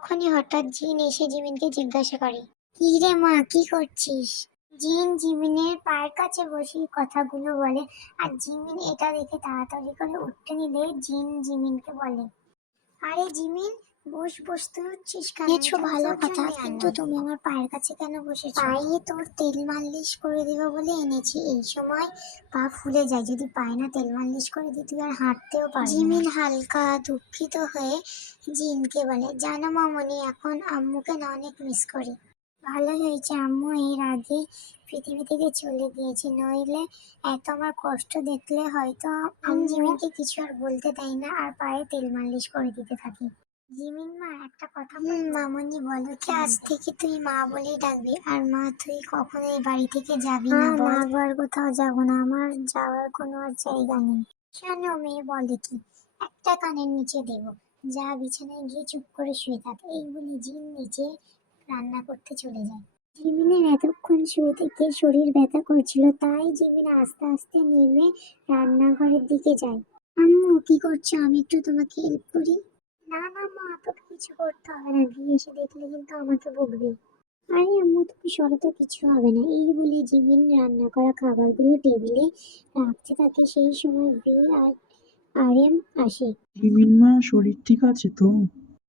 তখনই হঠাৎ জিন এসে জিমিনকে জিজ্ঞাসা করে, কি রে মা, কি করছিস? জিন জিমিনের পায়ের কাছে বসে কথাগুলো বলে, আর জিমিন এটা দেখে তাড়াতাড়ি করে উঠতে নিলে জিন জিমিনকে বলে, আরে জিমিন, বস বস, তুই উঠছিস কেন? এনেছো ভালো কথা, কিন্তু তুমি আমার পায়ের কাছে কেন বসেছো? পায়ে তোর তেল মালিশ করে দেবো বলে এনেছি। এই সময় পা ফুলে যায়, যদি পায়ে না তেল মালিশ করে দিই তুই আর হাঁটতেও পারবি না। জিমিন হালকা দুঃখিত হয়ে জিনকে বলে, জানো মামনি, এখন আম্মুকে না অনেক মিস করি। ভালো হয়েছে আম্মু এর আগে পৃথিবী থেকে চলে গিয়েছে, নইলে এত আমার কষ্ট দেখলে হয়তো আমি জিমিনকে কিছু আর বলতে দেয় না আর পায়ে তেল মালিশ করে দিতে থাকি। জিমিন মা, একটা কথা মামনি বলো, কি আজ থেকে তুই মা বলেই ডাকবি? আর মা, তুই কখনো এই বাড়ি থেকে যাবি না? না গো, আর কোথাও যাবো না, আমার যাওয়ার কোনো আর জায়গা নেই। কেন মেয়ে, বলে কি? একটা কানের নিচে দেবো, যা বিছানায় গিয়ে চুপ করে শুয়ে থাক। এই বলে জিন নিচে রান্না করতে চলে যায়। জিমিনের এতক্ষণ শুয়ে থেকে শরীর ব্যথা করছিল, তাই জিমিন আস্তে আস্তে নেমে রান্নাঘরের দিকে যায়। আম্মু, কি করছো? আমি একটু তোমাকে হেল্প করি। না না মা, তোকে কিছু করতে হবে না, বিয়ে এসে দেখলে কিন্তু আমাকে বকবে। আরে আম্মু, তুমি সরো তো, কিছু হবে না। এই বলে জিমিন রান্না করা খাবারগুলো টেবিলে রাখতে থাকে। সেই সময় বে আর আরএম আসে। জিমিন মা, শরীর ঠিক আছে তো?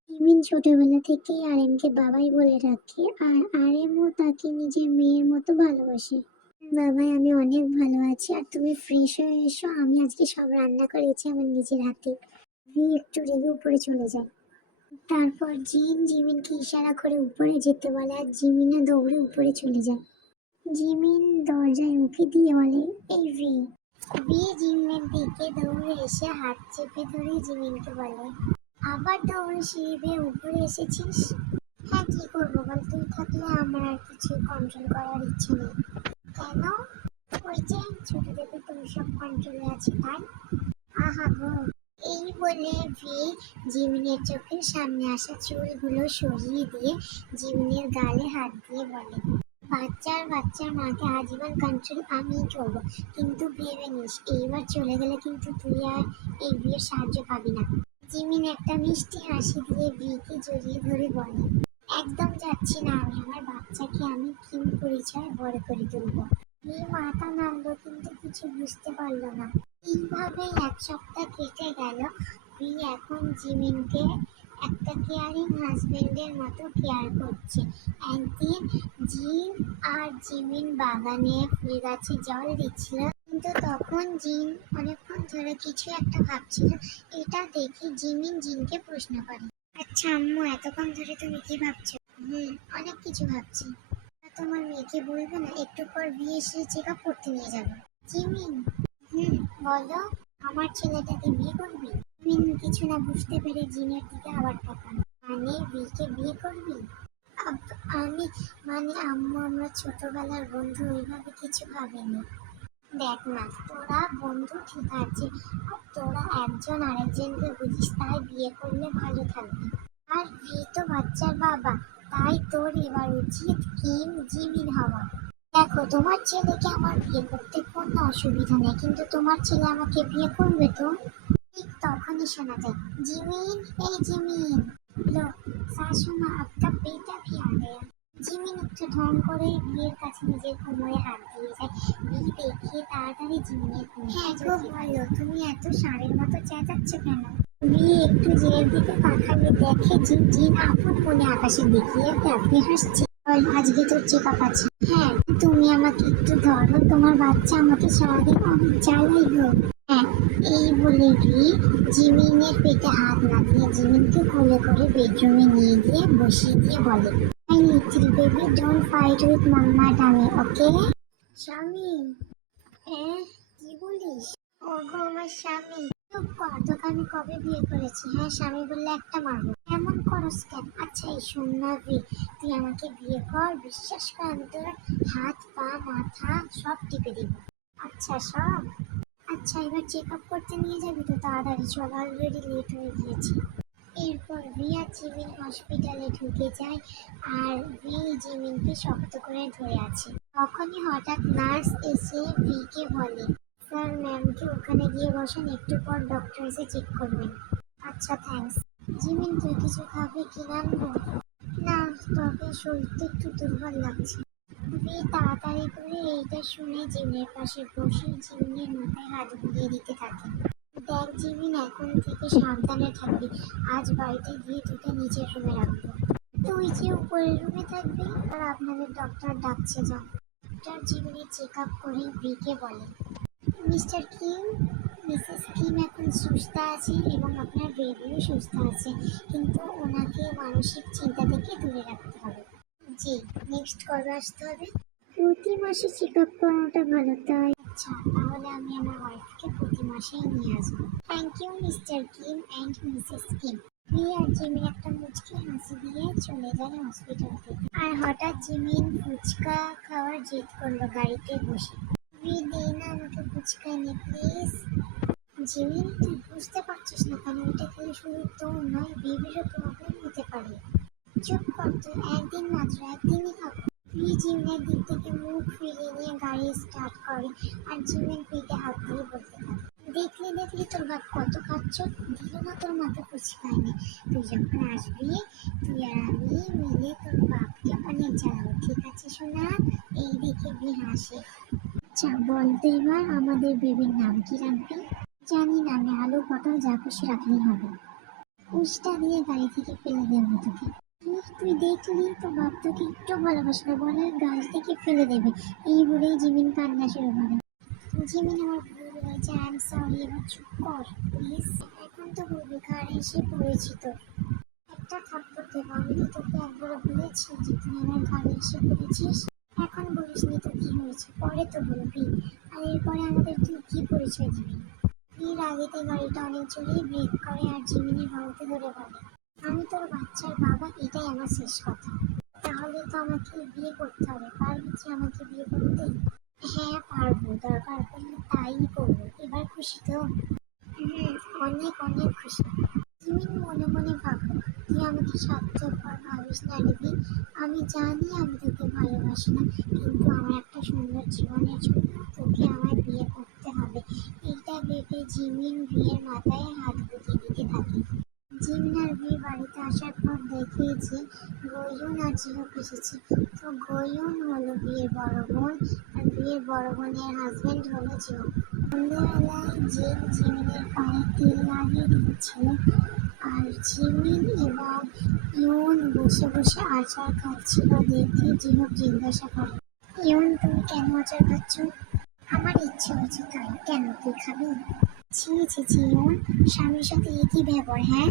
জিমিন ছোটবেলা থেকেই আরএমকে বাবাই বলে রাখে, আর আরএমও তাকে নিজের মেয়ের মতো ভালোবাসে। বাবাই, আমি অনেক ভালো আছি, আর তুমি ফ্রেশ হয়ে এসো, আমি আজকে সব রান্না করেছি আমার নিজের হাতে। ভি একটু রেগে উপরে চলে যায়। তারপর জিন জিমিনকে ইশারা করে উপরে যেতে বলে, আর জিমিনও দৌড়ে উপরে চলে যায়। জিমিন দরজায় উঁকি দিয়ে বলে, এই ভি। ভি জিমিনের দিকে দৌড়ে এসে হাত চেপে ধরে জিমিনকে বলে, আবার দৌড়ে সিঁড়ি বেয়ে উপরে এসেছিস? হ্যাঁ, কি করবো বল, তুই থাকলে আমার আর কিছু কন্ট্রোল করার ইচ্ছে নেই। কেন? ওই যে ছোট থেকে তোর সব কন্ট্রোলে আছে তাই। আহা গো। এই বলে ভি জিমিনের চোখের সামনে আসা চুলগুলো সরিয়ে দিয়ে জিমিনের গালে হাত দিয়ে বলে, বাচ্চার মাকে আজীবন কন্ট্রোল আমিই করবো, কিন্তু ভেবে নিস এইবার চলে গেলে কিন্তু তুই আর এই বিয়ের সাহায্য পাবি না। জিমিন একটা মিষ্টি হাসি দিয়ে ভিকে জড়িয়ে ধরে বলে, একদম যাচ্ছি না আমি, আমার বাচ্চাকে আমি কিম পরিচয় বড় করে তুলবো। এই মাথা নাড়লো, কিন্তু কিছু বুঝতে পারলো না। এইভাবে এক সপ্তাহ কেটে গেল। ভি এখন জিমিনকে একটা কেয়ারিং হাজবেন্ডের মতো কেয়ার করছে। একদিন জিন আর জিমিন বাগানে ফুল গাছে জল দিচ্ছিল, কিন্তু তখন জিন অনেকক্ষণ ধরে কিছু একটা ভাবছিল। এটা দেখে জিমিন জিনকে প্রশ্ন করে, আচ্ছা আম্মু, এতক্ষণ ধরে তুমি কি ভাবছো? অনেক কিছু ভাবছি। তোমার মেয়েকে বলবে না, একটু পর বিয়ে এসে চেক আপ করতে নিয়ে যাবে। জিমিন, বলো, আমার ছেলেটাকে বিয়ে করবি? জিমিন কিছু না বুঝতে পেরে জিনের দিকে আবার তাকান। মানে বিকে বিয়ে করবি? আমি, মানে আম্মু, আমরা ছোটবেলার বন্ধু, ওইভাবে কিছু ভাবিনি। দেখ না, তোরা বন্ধু ঠিক আছে, আর তোরা একজন আরেকজনকে বুঝিস, তাই বিয়ে করলে ভালো থাকবি। আর ভি তো বাচ্চার বাবা, তাই তোর এবার উচিত কিম জিমিন হওয়া। দেখো, তোমার ছেলেকে আমার বিয়ে করতে কোনো অসুবিধা নেই, কিন্তু তোমার ছেলে আমাকে বিয়ে করবে তো? ঠিক তখনই শোনা যায়, জিমিন, এই জিমিন, লো শাশুমা, আপনার বেটা ভি আ গয়া। জিমিন একটু ঢং করে বিয়ের কাছে নিজের কোমরে হাত দিয়ে যায়। বি দেখে তাড়াতাড়ি জিমিনের কোমরে। হ্যাঁ গো, বলো, তুমি এত ষাঁড়ের মতো চেঁচাচ্ছ কেন? বি একটু জিনের দিকে তাকালে দেখে জিন জিন আপন মনে আকাশের দিকে আপনি হাসছে। আজকে তোর চেক আপ আছে। হ্যাঁ, তুমি আমাকে একটু ধরো, তোমার বাচ্চা আমাকে সারাদিন অনেক জ্বালাই গো। হ্যাঁ, এই বলে ভি জিমিনের পেটে হাত লাগিয়ে জিমিনকে কোলে করে বেডরুমে নিয়ে গিয়ে বসিয়ে দিয়ে বলে, my little baby, don't fight with mamma daddy, okay? স্বামী? হ্যাঁ, কি বলিস? ওগো আমার স্বামী। চুপ কর, তোকে আমি কবে বিয়ে করেছি? হ্যাঁ, স্বামী বললে একটা মারবো। এমন করস কেন? আচ্ছা এই শোন না ভি, তুই আমাকে বিয়ে কর, বিশ্বাস কর আমি তোর হাত পা মাথা সব টিপে দিব। আচ্ছা সব? আচ্ছা এবার চেক আপ করতে নিয়ে যাবি তো? তাড়াতাড়ি চল, অলরেডি লেট হয়ে গিয়েছে। এরপর ভি আর জিমিন হসপিটালে ঢুকে যায়, আর ভি জিমিনকে শক্ত করে ধরে আছে। তখনই হঠাৎ নার্স এসে ভিকে বলে, স্যার ম্যামকে ওখানে গিয়ে বসেন, একটু পর ডক্টর এসে চেক করবেন। আচ্ছা থ্যাঙ্কস। জিমিন তুই কিছু খাবে কি আনবো? না, তবে শরীরটা একটু দুর্বল লাগছে। তুই তাড়াতাড়ি করে এইটা শুনে জিমিনের পাশে বসে জিমিনের মাথায় হাত বুলিয়ে দিতে থাকে। দেখ জিমিন, এখন থেকে সাবধানে থাকবি। আজ বাড়িতে গিয়ে তোকে নিচের রুমে রাখবো। তুই যে উপরের রুমে থাকবি। আর আপনাদের ডক্টর ডাকছে, যান। ডক্টর জিমিনের চেক আপ করে ভিকে বলে, মিস্টার কিম, মিসেস কিম এখন সুস্থ আছে এবং আপনার বেবিও সুস্থ আছে, কিন্তু ওনাকে মানসিক চিন্তা থেকে দূরে রাখতে হবে। জি, নেক্সট কবে আসতে হবে? প্রতি মাসে চেক আপ করানোটা ভালো, তাই। আচ্ছা, তাহলে আমি আমার ওয়াইফকে প্রতি মাসেই নিয়ে আসবো। Thank you mister Kim and misses Kim. আর জিমিন একটা মুচকি হাসি দিয়ে চলে যায় হসপিটাল থেকে। আর হঠাৎ জিমিন ফুচকা খাওয়ার জেদ করলো গাড়িতে বসে। দে না আমাকে ফুচকা এনে প্লিজ। জিমিন, তুই বুঝতে পারছিস না কেন? এটা খেলে শুধু তোর নয়, বেবিরও প্রবলেম হতে পারে। চুপ কর তুই, একদিন মাত্র, একদিনই খাবো। জিমিনের দিক থেকে মুখ ফিরিয়ে নিয়ে গাড়ি স্টার্ট করে আর জিমিন পিঠে হাত দিয়ে বলতে থাকে, দেখলি দেখলি তোর বাপ কত খাচ্ছ, দিল না তোর মাথা ফুচকা এনে। তুই যখন আসবি, তুই আর আমি মিলে তোর বাপকে অনেক জ্বালাবো, ঠিক আছে সোনা? এই দেখে বি হাসে। আচ্ছা বলতে, এবার আমাদের বেবির নাম কি রাখবি? জানি না, আমি আলু পটল যা খুশি রাখলেই হবে। উষ্টা দিয়ে গাড়ি থেকে ফেলে দেবো তোকে। তুই দেখলি তো বাপ তোকে একটু ভালোবাসে না, বলে গাছ থেকে ফেলে দেবে। এই বলেই জিমিন কান্না শুরু করে। জিমিন, আমার ভুল হয়েছে, আই এম সরি, এবার চুপ কর প্লিজ। এখন তো বলবি ঘাড় এসে পড়েছি তোর। একটা থাপ্পড় দেবো। আমি তো তোকে একবার বলেছি যে তুই আমার ঘাড়ে এসে পড়েছিস। এখন বলিস নি তো কি হয়েছে, পরে তো বলবি। আর এরপরে আমাদের তুই কি পরিচয় দিবি? এর আগেতে গাড়িটা অনেক জোরেই ব্রেক করে আর জিমিনের বাহুতে ধরে বলে, আমি তোর বাচ্চার বাবা, এটাই আমার শেষ কথা। তাহলে তো আমাকে বিয়ে করতে হবে। পারবি কি আমাকে বিয়ে করতে? হ্যাঁ পারবো, দরকার পড়লে তাই করবো। এবার খুশি তো? অনেক অনেক খুশি। তুমি মনে মনে ভাবো, তুই আমাকে স্বার্থপর ভাবিস না রিবি। আমি জানি আমি তোকে ভালোবাসি না, কিন্তু আমার একটা সুন্দর জীবনের জন্য তোকে আমায় বিয়ে করতে হবে। এইটা ভেবে জিমিন বিয়ের মাথায় হাত বুলিয়ে দিতে থাকে। জিমিন আর বি বাড়িতে আসার পর দেখে যে গয়ুন আর জিহক এসেছে। তো গয়ুন হলো বিয়ের বড় বোন আর বিয়ের বড় বোনের হাজবেন্ড হলো জিহক। সন্ধ্যেবেলায় জিমিনের পায়ে তেল লাগিয়ে দিচ্ছিল আর জিমিন এবং ইউন বসে বসে আচার খাচ্ছিল দেখে জিহক জিজ্ঞাসা করে, ইউন তুমি কেন আচার খাচ্ছ? আমার ইচ্ছে হয়েছে তাই। কেন, তুই খাবি? ছি ছি ছি ইউন, স্বামীর সাথে একই ব্যবহার, হ্যাঁ?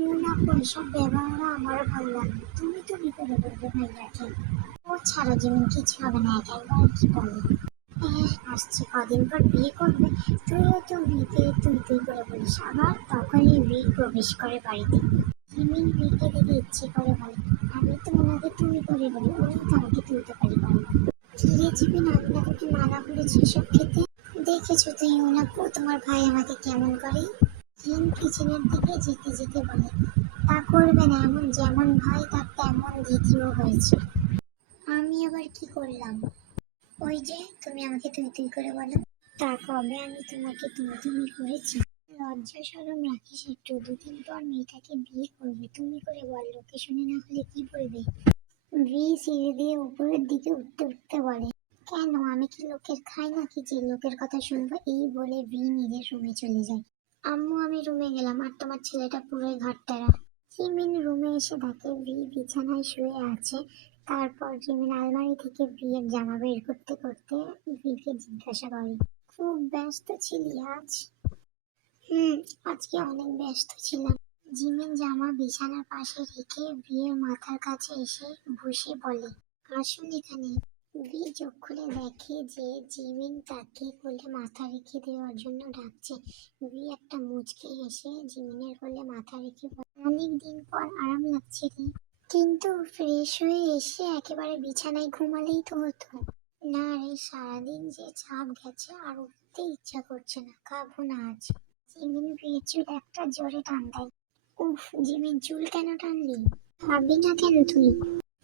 ইউন আপু, এসব ব্যবহার আমারও ভালো লাগে। তুমি তো বিপদে পড়বে ভাইয়াকে। ও ছাড়ো জিমিন, কিছু হবে না, একা একবার কি বলে। আসছে কদিন পর বিয়ে করবে, তুইও তো বিয়েতে তুই তুই করে বলিস, আবার তখনই বিয়ে প্রবেশ করে বাড়িতে। জিমিন বিয়েকে দেখে ইচ্ছে করে বলে, আমি তো ওনাকে তুমি করে বলি, উনি তো আমাকে তুলতে পারি বলে। ফিরে জিমিন, আমি না তোকে মানা করেছি এসব খেতে। দেখেছো তুই ওনাকে, তোমার ভাই আমাকে কেমন করে। জিন কিচেনের দিকে যেতে যেতে বলে, তা করবে না, এমন যেমন ভাই তার তেমন দ্বিতীয় হয়েছে। আমি আবার কি করলাম? ওই যে তুমি আমাকে তুই তুই করে বলো। তা কবে আমি তোমাকে তুমি তুমি করেছি? লজ্জা শরম রাখিস একটু, দুদিন পর মেয়েটাকে বিয়ে করবে, তুমি করে বল, লোকে শুনে না হলে কি বলবে? ভি সিঁড়ি দিয়ে উপরের দিকে উঠতে উঠতে বলে, কেন, আমি কি লোকের খাই নাকি যে লোকের কথা শুনবো? এই বলে ভি নিজের রুমে চলে যায়। আম্মু আমি রুমে গেলাম, আর তোমার ছেলেটা পুরোই ঘাটতারা। জিমিন রুমে এসে দেখে ভি বিছানায় শুয়ে আছে। তারপর জিমিন আলমারি থেকে বিয়ের জামা বের করতে করতে ভিকে জিজ্ঞাসা করে, খুব ব্যস্ত ছিলি আজ? আজকে অনেক ব্যস্ত ছিলাম। জিমিন জামা বিছানার পাশে রেখে বিয়ের মাথার কাছে এসে বসে বলে, আসুন এখানে। ভি চোখ খুলে দেখে যে জিমিন তাকে কোলে মাথা রেখে দেওয়ার জন্য ডাকছে। ভি একটা মুচকি হেসে জিমিনের কোলে মাথা রেখে বলে, অনেক দিন পর আরাম লাগছে রে, কিন্তু ফ্রেশ হয়ে এসে একেবারে বিছানায় ঘুমালেই তো হতো। না রে, সারাদিন যে চাপ গেছে আর উঠতে ইচ্ছা করছে না, খাবো না আজ। জিমিন ভির চুল একটা জোরে টান দেয়। উফ জিমিন, চুল কেন টানলি? খাবি না কেন তুই?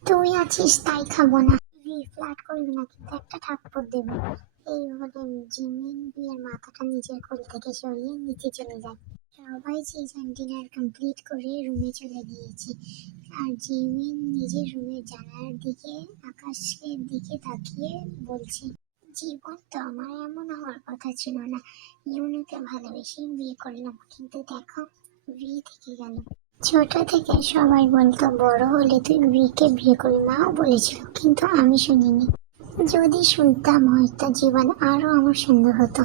তুই আছিস তাই খাবো না। ফ্ল্যাট করবি না কিন্তু একটা থাপ্পড় দেবো। এই বলে জিমিন বিয়ের মাথাটা নিজের কোল থেকে সরিয়ে নিচে চলে যায়। সবাই যে ডিনার কমপ্লিট করে রুমে চলে গিয়েছে, আর জিমিন নিজের রুমের জানালার দিকে আকাশের দিকে তাকিয়ে বলছে, জীবন তো আমার এমন হওয়ার কথা ছিল না। ইউনুকে ভালোবেসে বিয়ে করলাম, কিন্তু দেখো বিয়ে থেকে গেল। ছোট থেকে সবাই বলতো বড় হলে তুই বিয়েকে বিয়ে করবি, মাও বলেছিল, কিন্তু আমি শুনিনি। যদি শুনতাম হয়তো জীবন আরো আমার সুন্দর হতো।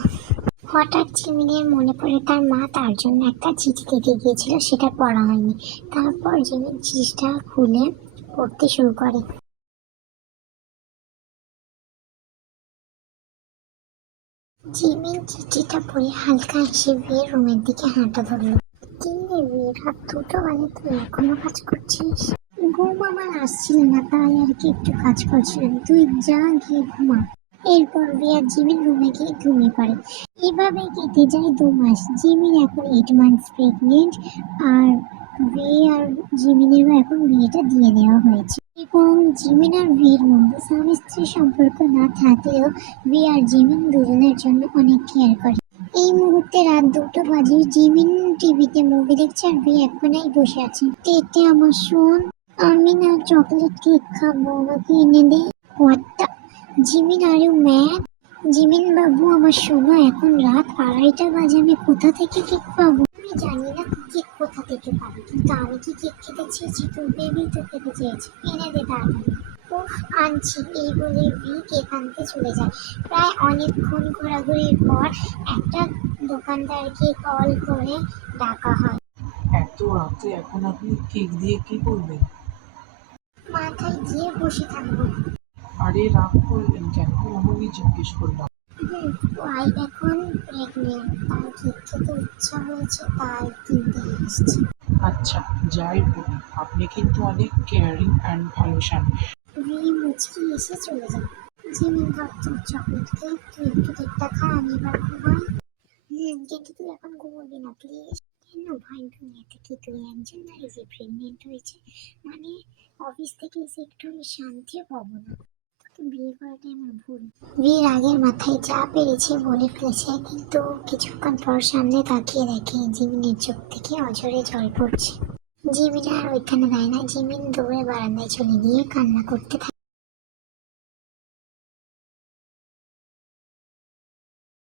হঠাৎ জিমিনের মনে পড়ে তার মা তার জন্য একটা চিঠি লিখে গিয়েছিল, সেটা পড়া হয়নি। তারপর জিমিন চিঠিটা খুলে পড়তে শুরু করে। জিমিন চিঠিটা পড়ে হালকা হেসে বিয়ের রুমের দিকে হাঁটা ধরলো। কি রে বিয়ে, রাত 2টো বাজে, তুই এখনো কাজ করছিস? ঘুম আমার আসছিল না, তাই আর কি একটু কাজ করছিলাম। তুই যা গিয়ে ঘুমা। এরপর বিয়ে আর জিমিন রুমে গিয়ে ঘুমিয়ে পড়ে। এভাবে কেটে যায় 2 মাস। জিমিন এখন 8 মান্থস প্রেগনেন্ট, আর বিয়ে আর জিমিনেরও এখন বিয়েটা দিয়ে দেওয়া হয়েছে। এবং জিমিন আর বিয়ের মধ্যে স্বামী স্ত্রী সম্পর্ক না থাকলেও বিয়ে আর জিমিন দুজনের জন্য অনেক কেয়ার করে। এই মুহূর্তে রাত 2টো বাজে। জিমিন টিভিতে মুভি দেখছে আর বিয়ে এক কোনায় বসে আছে। তেতে আমার শোন, আমি না চকলেট কেক খাবো, আমাকে এনে দে। হোয়াটটা Jimin, are you mad? Jimin বাবু আমার শোনো, এখন রাত 2:30 বাজে, আমি কোথা থেকে কেক পাবো? আমি জানি না কেক কোথা থেকে পাবো, কিন্তু আমি কি কেক খেতে চেয়েছি? তোর বেবি তো খেতে চেয়েছি, এনে দে তাড়াতাড়ি। উফ, আনছি, এই বলে ভি কেক আনতে চলে যায়। প্রায় অনেকক্ষণ ঘোরাঘুরির পর একটা দোকানদারকে কল করে ডাকা হয়। এত রাতে এখন আপনি কেক দিয়ে কি করবেন? মাথায় গিয়ে বসে থাকবো। আরে রাগ করলেন কেন? আমি জিজ্ঞেস করলাম। ওয়াইফ এখন প্রেগনেন্ট, তার কেক খেতে ইচ্ছা হয়েছে, তাই কিনতে এসেছি। আচ্ছা, যাই বলি, আপনি কিন্তু অনেক কেয়ারিং অ্যান্ড ভালো স্বামী। ভি মুচকি এসে চলে যায়। জিমিন ধর তোর চকলেট কেক, তুই একটু কেকটা খা, আমি এবার ঘুমাই। কিন্তু তুই এখন ঘুমোবি না প্লিজ। কেন ভাই, দুনিয়াতে কি তুই একজন নারী যে প্রেগনেন্ট হয়েছে, মানে অফিস থেকে এসে একটু আমি শান্তিও পাবো না? তোকে বিয়ে করাটাই আমার ভুল। বিয়ের আগের মাথায় যা পেরেছে বলে ফেলেছে, কিন্তু কিছুক্ষণ পর সামনে তাকিয়ে দেখে জিমিনের চোখ থেকে অঝরে জল পড়ছে। জিমিন আর ওইখানে দাঁড়ায় না, জিমিন দৌড়ে বারান্দায় চলে গিয়ে কান্না করতে থাকে।